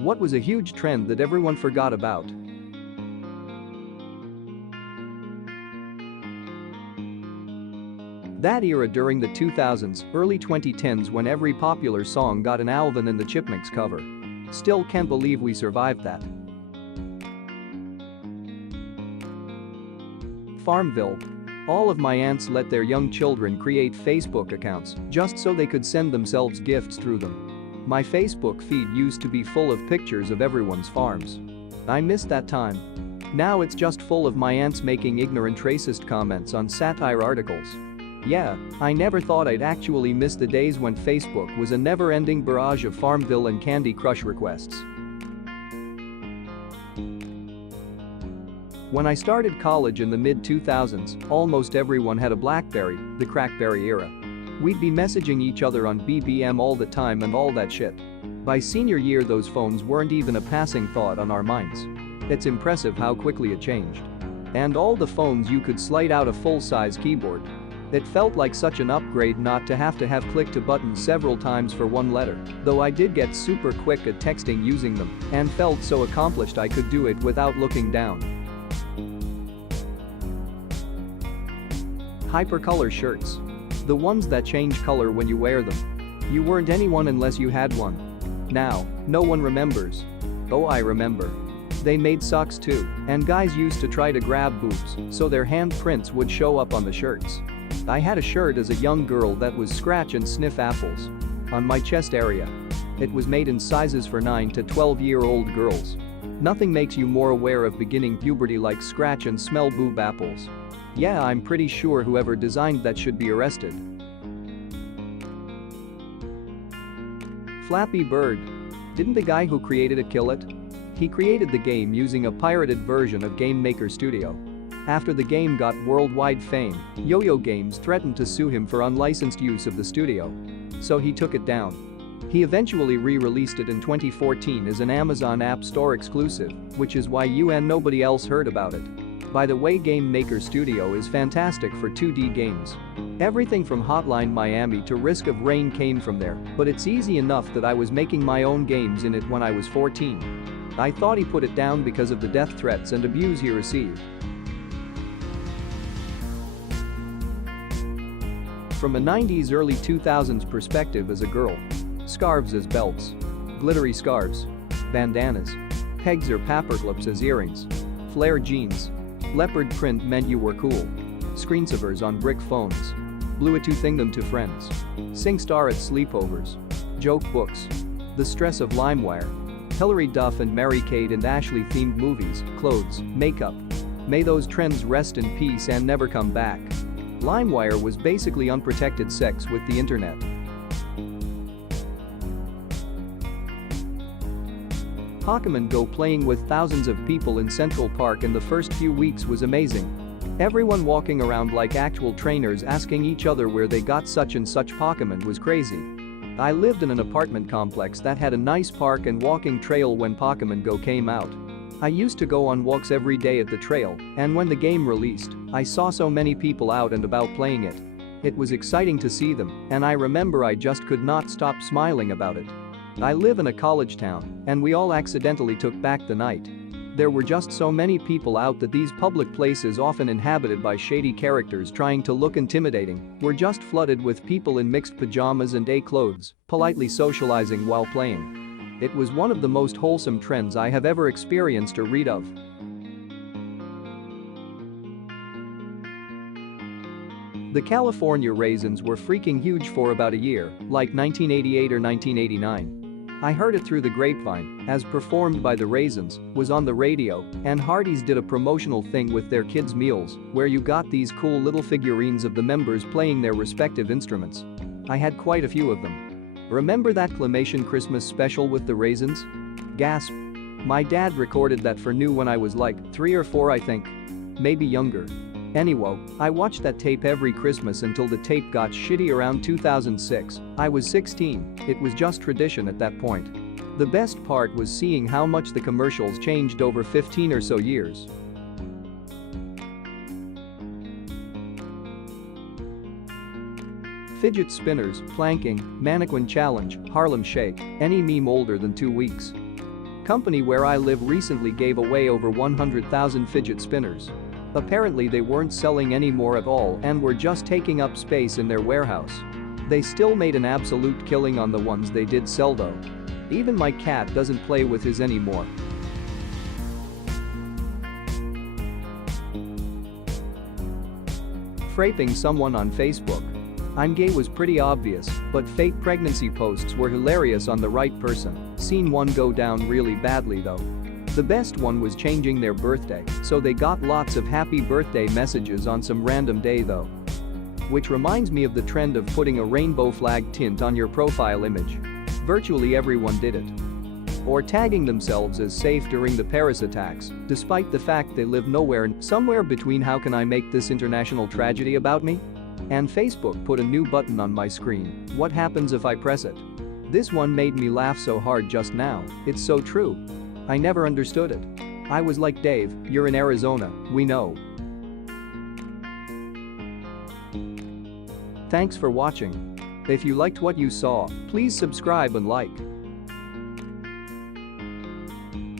What was a huge trend that everyone forgot about? That era during the 2000s, early 2010s when every popular song got an Alvin and the Chipmunks cover. Still can't believe we survived that. Farmville. All of my aunts let their young children create Facebook accounts just so they could send themselves gifts through them. My Facebook feed used to be full of pictures of everyone's farms. I miss that time. Now it's just full of my aunts making ignorant racist comments on satire articles. Yeah, I never thought I'd actually miss the days when Facebook was a never-ending barrage of Farmville and Candy Crush requests. When I started college in the mid-2000s, almost everyone had a BlackBerry, the Crackberry era. We'd be messaging each other on BBM all the time and all that shit. By senior year those phones weren't even a passing thought on our minds. It's impressive how quickly it changed. And all the phones you could slide out a full-size keyboard. It felt like such an upgrade not to have click to buttons several times for one letter, though I did get super quick at texting using them and felt so accomplished I could do it without looking down. Hypercolor shirts. The ones that change color when you wear them. You weren't anyone unless you had one. Now, no one remembers. Oh, I remember. They made socks too, and guys used to try to grab boobs so their handprints would show up on the shirts. I had a shirt as a young girl that was scratch and sniff apples. On my chest area. It was made in sizes for 9 to 12-year-old girls. Nothing makes you more aware of beginning puberty like scratch and smell boob apples. Yeah, I'm pretty sure whoever designed that should be arrested. Flappy Bird. Didn't the guy who created it kill it? He created the game using a pirated version of Game Maker Studio. After the game got worldwide fame, Yo-Yo Games threatened to sue him for unlicensed use of the studio. So he took it down. He eventually re-released it in 2014 as an Amazon App Store exclusive, which is why you and nobody else heard about it. By the way, Game Maker Studio is fantastic for 2D games. Everything from Hotline Miami to Risk of Rain came from there, but it's easy enough that I was making my own games in it when I was 14. I thought he put it down because of the death threats and abuse he received. From a 90s early 2000s perspective as a girl. Scarves as belts. Glittery scarves. Bandanas. Pegs or paperclips as earrings. Flare jeans. Leopard print meant you were cool. Screensavers on brick phones. Bluetoothing them to friends. SingStar at sleepovers. Joke books. The stress of LimeWire. Hilary Duff and Mary-Kate and Ashley themed movies, clothes, makeup. May those trends rest in peace and never come back. LimeWire was basically unprotected sex with the internet. Pokémon Go playing with thousands of people in Central Park in the first few weeks was amazing. Everyone walking around like actual trainers asking each other where they got such and such Pokémon was crazy. I lived in an apartment complex that had a nice park and walking trail when Pokémon Go came out. I used to go on walks every day at the trail, and when the game released, I saw so many people out and about playing it. It was exciting to see them, and I remember I just could not stop smiling about it. I live in a college town, and we all accidentally took back the night. There were just so many people out that these public places, often inhabited by shady characters trying to look intimidating, were just flooded with people in mixed pajamas and day clothes, politely socializing while playing. It was one of the most wholesome trends I have ever experienced or read of. The California Raisins were freaking huge for about a year, like 1988 or 1989. I heard it through the grapevine, as performed by the Raisins, was on the radio, and Hardee's did a promotional thing with their kids' meals, where you got these cool little figurines of the members playing their respective instruments. I had quite a few of them. Remember that Climation Christmas special with the Raisins? Gasp. My dad recorded that for new when I was like 3 or 4, I think. Maybe younger. Anyway, I watched that tape every Christmas until the tape got shitty around 2006. I was 16, it was just tradition at that point. The best part was seeing how much the commercials changed over 15 or so years. Fidget spinners, planking, mannequin challenge, Harlem Shake, any meme older than 2 weeks. Company where I live recently gave away over 100,000 fidget spinners. Apparently they weren't selling any more at all and were just taking up space in their warehouse. They still made an absolute killing on the ones they did sell though. Even my cat doesn't play with his anymore. Fraping someone on Facebook. I'm gay was pretty obvious, but fake pregnancy posts were hilarious on the right person. Seen one go down really badly though. The best one was changing their birthday, so they got lots of happy birthday messages on some random day though. Which reminds me of the trend of putting a rainbow flag tint on your profile image. Virtually everyone did it. Or tagging themselves as safe during the Paris attacks, despite the fact they live nowhere, somewhere between how can I make this international tragedy about me? And Facebook put a new button on my screen, what happens if I press it? This one made me laugh so hard just now, it's so true. I never understood it. I was like, Dave, you're in Arizona, we know. Thanks for watching. If you liked what you saw, please subscribe and like.